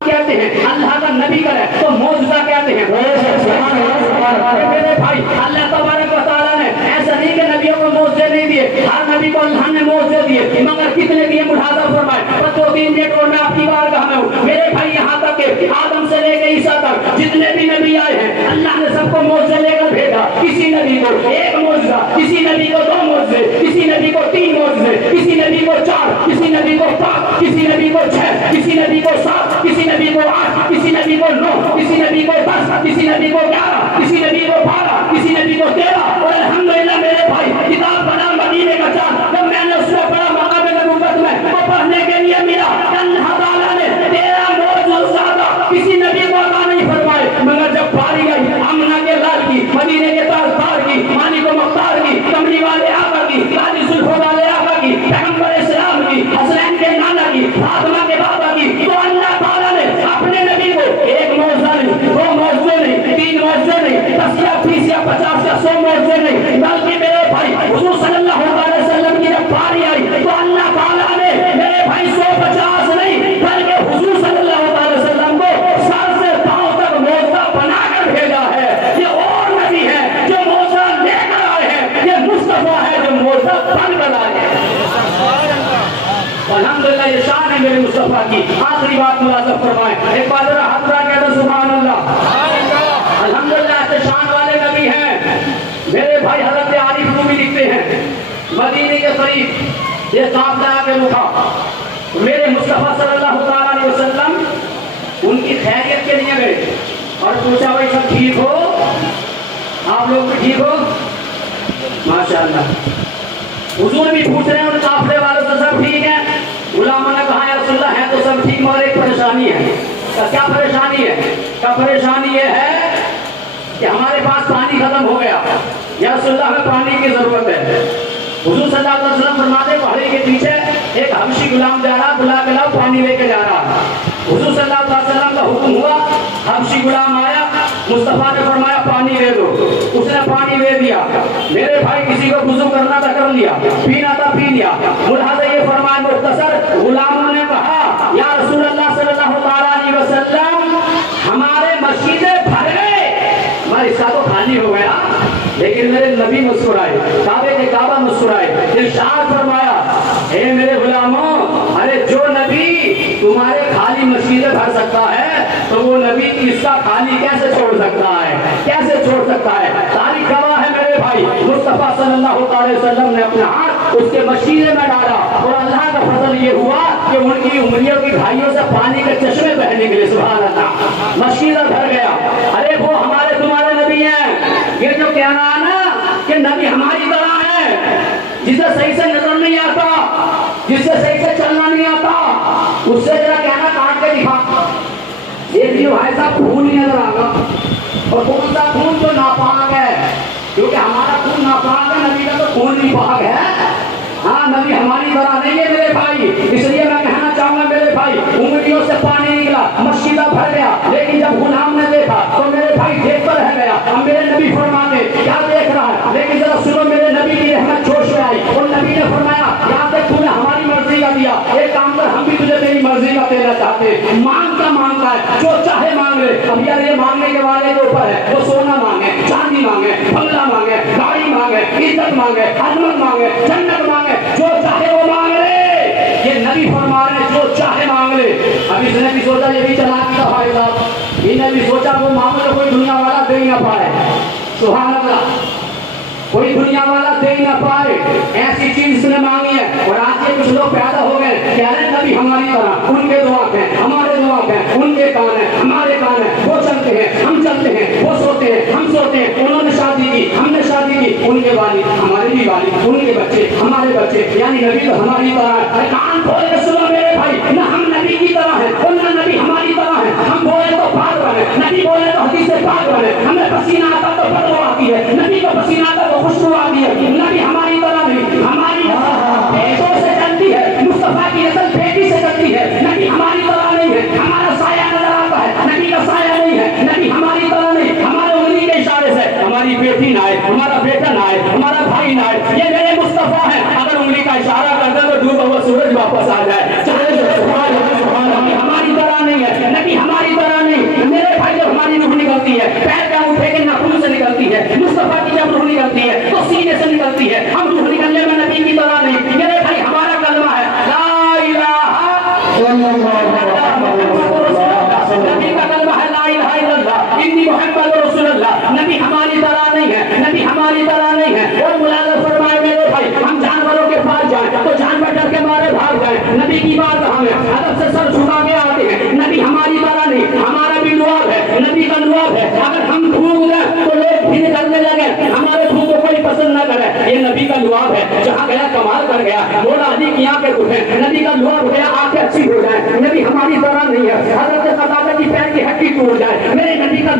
کہتے ہیں اللہ کا نبی کرے تو معجزہ کہتے ہیں. میرے بھائی اللہ تبارک و تعالیٰ نے ایسا نہیں کہ نبیوں کو معجزے نہیں دیے, ہر نبی کو اللہ نے معجزے دیے, مگر کتنے دیے ملاحظہ فرمائے. بس 2-3 منٹ اور میں آپ کی بارگاہ میں ہوں میرے بھائی, یہاں تک کہ آدم سے لے کے عیسیٰ تک جتنے بھی نبی آئے ہیں اللہ نے سب کو معجزے لے کر بھیجا. کسی نبی کو 1 معجزہ, کسی نبی کو 2 معجزے, کسی نبی کو 3 معجزے, کسی نبی کو 4, کسی نبی کو 5, کسی نبی کو 6, کسی نبی کو 7, کسی نبی کو 8, کسی نبی کو 9, کسی نبی کو 10, کسی نبی کو 11, کسی نبی کو 12, کسی نبی کو 13. اور الحمدللہ میرے بھائی کتاب بنا مدینے کا چاند, جب میں نے اس میں پڑھا مقام نبوت میں تو پڑھنے کے لیے ملا اللہ تعالیٰ نے 13 معجزہ کسی نبی کو عطا نہیں فرمائے. مگر جب باری گئی آمنہ کے لال کی, مدینے کے تاجدار کی, مالک و مختار کی, کملی والے آقا کی, قاضی زلفو والے آقا کی, پیغمبر اسلام کی, حسنین کے نانا کی, فاطمہ کے بابا کی, تو اللہ تعالیٰ نے اپنے نبی کو 1 معجزہ نہیں, 2 معجزے نہیں, 3 معجزے نہیں, 10 یا 20 یا 50 یا 100 معجزے نہیں, بلکہ میرے بھائی حضور صلی اللہ علیہ وسلم کی جب باری آئی تو اللہ تعالیٰ نے میرے بھائی 150 نہیں بلکہ حضور صلی اللہ علیہ وسلم کو سر سے پاؤں تک معجزہ بنا کر بھیجا ہے. یہ اور نبی ہے جو معجزہ لے کر آئے ہیں, یہ مصطفیٰ ہے جو معجزہ بن کر آئے ہیں. الحمدللہ یہ شان ہے میرے مصطفیٰ کی. آخری بات ملاحظہ فرمائیں, ایک بار ذرا ہاتھ اٹھا کے کہتے سبحان اللہ. الحمدللہ ایسے شان والے نبی ہیں میرے بھائی. حضرت عارف رومی لکھتے ہیں مدینے کے قریب یہ قافلہ آ کے رکا, میرے مصطفیٰ صلی اللہ علیہ وسلم ان کی خیریت کے لیے گئے اور پوچھا بھائی سب ٹھیک ہو, آپ لوگ بھی ٹھیک ہو؟ ماشاءاللہ. حضور بھی پوچھ رہے ہیں ان قافلے والوں سے سب ٹھیک ہے؟ غلاموں نے کہا یا رسول اللہ ہے تو سب ٹھیک مگر ایک پریشانی ہے. کیا پریشانی ہے؟ کیا پریشانی یہ ہے کہ ہمارے پاس پانی ختم ہو گیا, یا رسول اللہ ہمیں پانی کی ضرورت ہے. حضور صلی اللہ علیہ وسلم فرماتے پہاڑی کے پیچھے ایک حبشی غلام جا رہا, بلا کے لاؤ پانی لے کے جا رہا. حضور صلی اللہ علیہ وسلم کا حکم ہوا, حبشی غلام آیا, مصطفیٰ نے فرمایا پانی دے دو, اس نے پانی دے دیا. میرے بھائی کسی کو وضو کرنا تھا کر لیا, پینا تھا پی لیا. ملاحظہ یہ فرمایا مختصر, غلاموں نے کہا یا رسول اللہ صلی اللہ علیہ وسلم ہمارے مسجدیں بھر گئے, ہمارا حصہ تو خالی ہو گیا, لیکن میرے نبی مسکرائے, کعبے کے کعبہ مسکرائے, ارشاد فرمایا اے میرے غلاموں, ارے جو نبی تمہارے خالی مسجدیں بھر سکتا ہے تو وہ نبی اس کا خالی کیسے چھوڑ سکتا ہے, کیسے چھوڑ سکتا ہے. تاریخ گواہ ہے میرے بھائی, مصطفیٰ صلی اللہ علیہ وسلم نے اپنا ہاتھ اس کے مسجدے میں ڈالا اور اللہ کا فضل یہ ہوا کہ ان کی انگلیوں کی گھائیوں سے پانی کے چشمے بہنے کے لیے سبحان اللہ مسجدہ بھر گیا. ارے وہ ہمارے تمہارے نبی ہیں, یہ جو کہنا ہے نا کہ نبی ہماری طرح ہے, جسے صحیح سے نظر نہیں آتا, جسے صحیح سے چلنا نہیں آتا, اس سے ذرا کہنا کاٹ کے دکھا. ایک جو بھائی صاحب خون ہی نظر آگا, اور کون سا خون تو ناپاک ہے, کیونکہ ہمارا خون ناپاک ہے, نبی کا تو خون بھی پاک ہے. ہاں نبی ہماری طرح نہیں ہے میرے بھائی. اس لیے میں کہنا چاہوں گا میرے بھائی انگلیوں سے پانی نکلا, مسجدہ بھر گیا, لیکن جب غلام نے دیکھا تو میرے بھائی دیکھ کر رہ گیا. اب میرے نبی فرماتے کیا دیکھ رہا ہے, لیکن ذرا سنو میرے نبی کی رحمت جوش میں آئی اور نبی نے فرمایا یاد دیکھ تو نے ہماری مرضی کا دیا, ایک کام کر ہم بھی تجھے تیری مرضی کا دینا چاہتے ہیں. مانگ کا مانگتا ہے, جو چاہے مانگ لے. اب یار یہ مانگنے کے والے کے اوپر ہے, وہ سونا مانگے, چاندی مانگے, بنگلہ مانگے, گاڑی مانگے, عزت مانگے, عظمت مانگے, جنت مانگے, جو چاہے وہ مانگ لے. یہ نبی فرما رہے جو چاہے مانگ لے. اب اس نے بھی سوچا یہ بھی چلاکی کا بھائی صاحب, اس نے بھی سوچا وہ مانگ لے کوئی دنیا والا دے ہی نہ پائے. سبحان اللہ, کوئی دنیا والا دے ہی نہ پائے, ایسی چیز اس نے مانگی ہے. اور آج یہ کچھ لوگ پیدا ہو گئے کہہ رہے ہیں نبی ہماری طرح, ان کے دو آنکھ ہیں ہمارے دو آنکھ ہیں, ان کے کان ہیں ہمارے کان ہیں, وہ چلتے ہیں ہم چلتے ہیں, وہ سوتے ہیں ہم سوتے ہیں, انہوں نے شادی کی ہم نے شادی کی, ان کے والد ہمارے بھی والد, ان کے بچے ہمارے بچے, یعنی نبی تو ہماری طرح ہے. کان کھول کے سنو میرے بھائی, نہ ہم نبی کی طرح ہیں اور نہ نبی ہماری طرح ہے. ہم بولے تو پاک بنے, نبی بولے تو حدیث سے پاک بنے. ہمیں پسینہ آتا تو بدبو آتی ہے, نبی کو پسینہ آتا تو خوشبو آتی ہے. نبی ہماری طرح نہیں, ہماری بیٹوں سے چلتی ہے, مصطفیٰ کی نسل بیٹی سے چلتی ہے. نبی ہماری طرح نہیں ہے, ہمارا سایہ نظر آتا ہے, نبی کا سایہ نہیں ہے. نبی ہماری طرح نہیں, ہمارے انگلی کے اشارے سے ہماری بیٹی نہ آئے, ہمارا بیٹا نہ آئے, ہمارا بھائی نہ آئے. یہ میرے مصطفیٰ ہیں, اگر انگلی کا اشارہ کر دیں تو ڈوبا ہوا سورج واپس آ جائے. ہماری طرح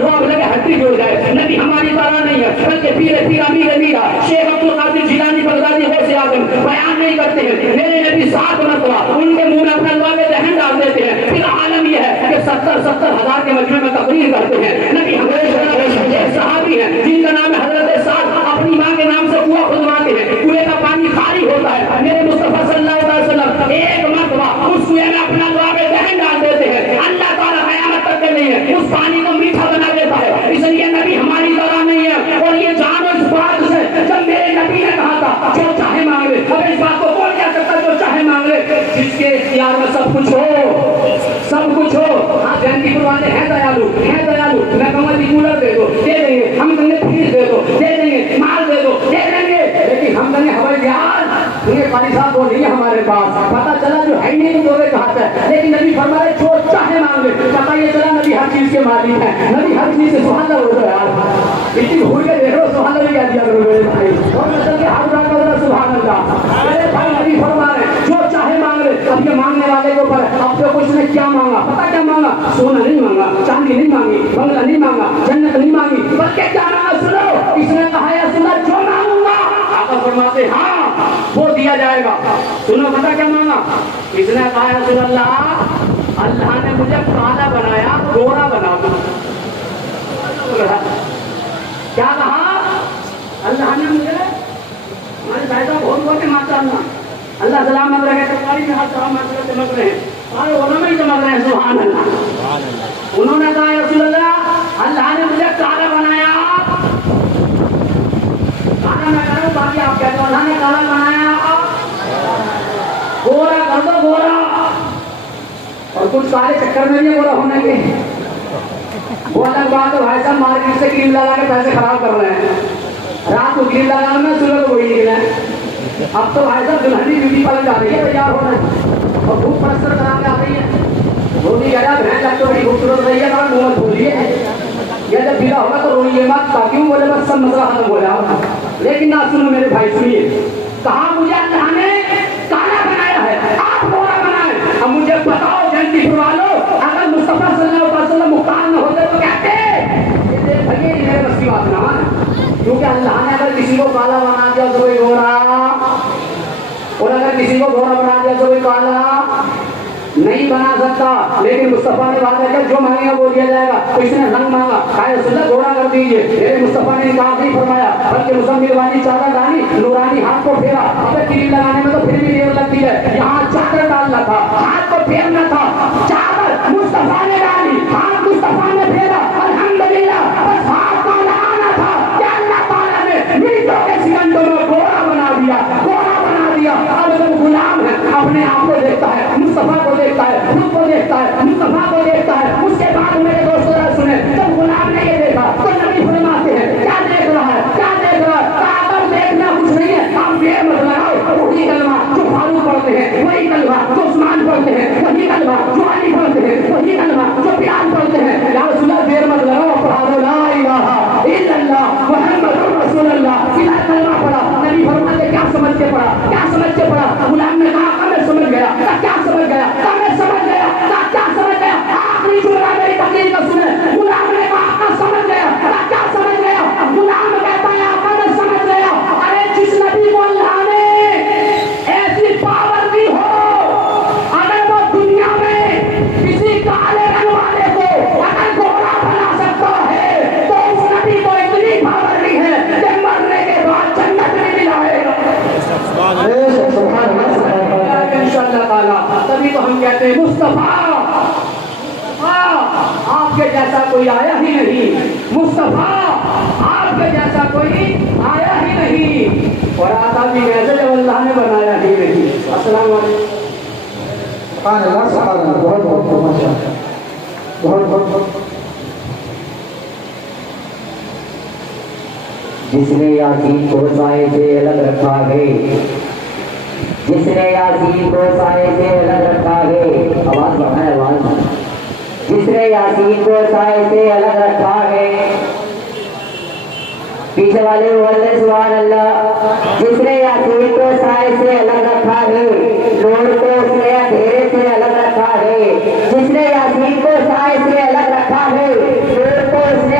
لوگ لگے ہڈی جوڑ جائے. نبی ہماری طرح نہیں ہے بلکہ پیر پیر امیر میرا شیخ عبد القادر جیلانی بغدادی غوث اعظم بیان نہیں کرتے ہیں میرے نبی 7 مرتبہ ان کے منہ میں اپنا لوگ دہن ڈال دیتے ہیں. پھر عالم یہ ہے کہ 70 ہزار کے مجمع میں تقریر کرتے ہیں. نبی ہمارے ایک صحابی ہیں جن کا نام ہے حضرت سعد, اپنی ماں کے نام سے کنواں کھدواتے ہیں, کنویں کا پانی خالی ہوتا ہے. میرے مصطفیٰ صلی اللہ علیہ وسلم ایک مرتبہ اس کنویں میں اپنا لوگ دہن ڈال دیتے ہیں. اللہ تعالیٰ قیامت تک کے لیے اس پانی کو میٹھا بنا دیتا ہے. اس لیے نبی ہماری طرح نہیں ہے. اور یہ جانو اس بات سے جب میرے نبی نے کہا تھا جو چاہے مانگ لے, اب اس بات کو کون کہہ سکتا جو چاہے مانگ لے, جس کے اختیار میں سب کچھ ہو, سب کچھ ہو. ہاں جنتی پور والے ہیں دیالو, ہیں دیالو, میں کہوں گا جی کولر دے دو, دے دیں گے. ہم کہیں گے فریج دے دو, دے دیں گے. مال دے دو, دے دیں گے. لیکن ہم کہیں گے ہوائی جہاز انہیں قاری صاحب وہ نہیں ہے ہمارے پاس. پتا چلا جو ہے نہیں تو کہا ہے. لیکن نبی فرمائے جو چاہے مانگ لے. پتا یہ چلا نبی ہر چیز کے مالک ہے. نبی ہر چیز سے سبحان اللہ ہو یار, اتنی بھول کے دیکھ رہو سبحان اللہ کیا دیا کرو میرے بھائی. اور مطلب کہ ہر بات کا سبحان اللہ میرے بھائی. نبی فرما رہے جو چاہے مانگ لے. اب یہ مانگنے والے کے اوپر اب تو کچھ نے کیا مانگا, پتا کیا مانگا؟ سونا نہیں مانگا, چاندی نہیں مانگی, بنگلہ نہیں مانگا, جنت نہیں مانگی, بلکہ کیا مانگا سنو. اس نے کہا یا سنا جو مانگوں گا آقا فرماتے ہاں وہ دیا جائے گا. سنو پتا کیا مانگا؟ اس نے کہا یا رسول اللہ اللہ نے مجھے کالا بنایا گورا بنا دو. کیا کہا؟ اللہ نے مجھے, ہمارے بھائی صاحب بہت بہت ماشاء اللہ اللہ سلامت رکھے. ترکاری میں ہاتھ سلامت رکھے چمک رہے ہیں, سارے علماء ہی چمک رہے ہیں سبحان اللہ. انہوں نے کہا یا رسول اللہ اللہ نے مجھے کالا بنایا. کالا میں کروں باقی آپ کہتے ہو اللہ نے کالا بنایا گورا کر دو گورا. اور کچھ سارے چکر میں بھی گورا ہونے کے وہ الگ بات ہے. بھائی صاحب مارکیٹ سے کریم لگا کے پیسے خراب کر رہے ہیں. رات کو کریم لگانا میں صبح کو وہی نکلا ہے. اب تو بھائی صاحب دلہنی بیوٹی پالن جا رہی ہے تیار ہونا ہے اور خوب پرستر کرا کے آ رہی ہے. دھونی کہہ رہا بہن جب تو بڑی خوبصورت رہی ہے نا منہ مت بھولیے. یہ جب بھیڑا ہوگا تو روئیے مت تاکہ بولے بس سب مسئلہ ختم ہو جائے. لیکن نہ سنو میرے بھائی سنیے, کہاں مجھے اللہ نے کالا بنایا ہے آپ گورا بنائے. اب مجھے بتاؤ جنتی پور والوں اگر مصطفیٰ صلی اللہ علیہ وسلم مختار نہ ہوتے تو کہتے بھائی میرے بس کی بات نہ ہے. کیونکہ اللہ نے اگر کسی کو کالا بنا دیا تو کوئی گورا, اور اگر کسی کو گورا بنا دیا تو کوئی کالا نہیں بنا سکتا. لیکن مصطفیٰ نے وعدہ کیا جو مانگے گا وہ دیا جائے گا. تو اس نے رنگ مانگا, کہا رسول اللہ گورا کر دیجیے. میرے مصطفیٰ نے انکار نہیں فرمایا بلکہ مزمل والی چادر ڈالی, نورانی ہاتھ کو پھیرا. ابے کریم لگانے میں تو پھر بھی دیر لگتی ہے. یہاں چادر ڈالنا تھا, ہاتھ کو پھیرنا تھا. چادر مصطفیٰ نے ڈالی, ہاتھ مصطفیٰ نے پھیرا. الحمدللہ بس ہاتھ کو لگانا تھا کہ اللہ تعالیٰ نے میٹوں کے سکندوں میں گورا بنا دیا, گورا بنا دیا. اب جب غلام ہے اپنے آپ کو دیکھتا ہے, مصطفیٰ کو دیکھتا ہے, خود کو دیکھتا ہے, مصطفیٰ کو دیکھتا ہے. اس کے بعد میرے دوستوں ذرا سنیں, جب غلام نے یہ دیکھا تو نبی فرماتے ہیں کیا دیکھ رہا ہے, کیا دیکھ رہا ہے؟ کہا دیکھنا کچھ نہیں ہے, آپ یہ مت لگاؤ. وہی کلمہ جو فاروق پڑھتے ہیں, وہی کلمہ جو عثمان پڑھتے ہیں, وہی کلمہ جو علی پڑھتے ہیں, وہی کلمہ جو بلال پڑھتے ہیں. یا رسول اللہ دیر مت لگاؤ, پڑھا دو لا الہ الا اللہ محمد رسول اللہ. سیدھا کلمہ پڑھا. نبی فرماتے کیا سمجھ کے پڑھا, کیا سمجھ کے پڑھا؟ غلام نے کہا میں سمجھ گیا. کیا سمجھ گیا؟ میں سمجھ گیا. کیا سمجھ گیا؟ آخری جملہ میری تقریر کا سنیں. غلام نے کہا میں سمجھ گیا. کیا سمجھ گیا؟ غلام کہتا ہے آقا میں سمجھ گیا. ارے جس نبی کو اللہ نے ایسی پاور دی ہو, اگر وہ دنیا میں کسی کالے رنگ والے کو اگر گورا بنا سکتا ہے تو اس نبی کو اتنی پاور دی ہے کہ مرنے کے بعد جنت میں ملائے گا. انشاءاللہ تعالیٰ. تبھی تو ہم کہتے ہیں مصطفیٰ آپ کے جیسا کوئی آیا ہی نہیں. مصطفیٰ آپ کے جیسا کوئی آیا ہی نہیں, اور آتا بھی ویسے جب اللہ نے بنایا ہی نہیں. السلام علیکم. سبحان اللہ, سبحان اللہ. بہت بہت ماشاءاللہ, بہت بہت. جس نے یاسین کو سائے سے الگ رکھا ہے, جس نے یاسین کو سائے سے الگ رکھا ہے. آواز بڑھائے, آواز. جس نے یاسین کو سائے سے الگ رکھا ہے, پیچھے والے بولے سبحان اللہ. جس نے یاسین کو سائے سے الگ رکھا ہے, نور کو اس نے اندھیرے سے الگ رکھا ہے. جس نے یاسین کو سائے سے الگ رکھا ہے, نور کو اس نے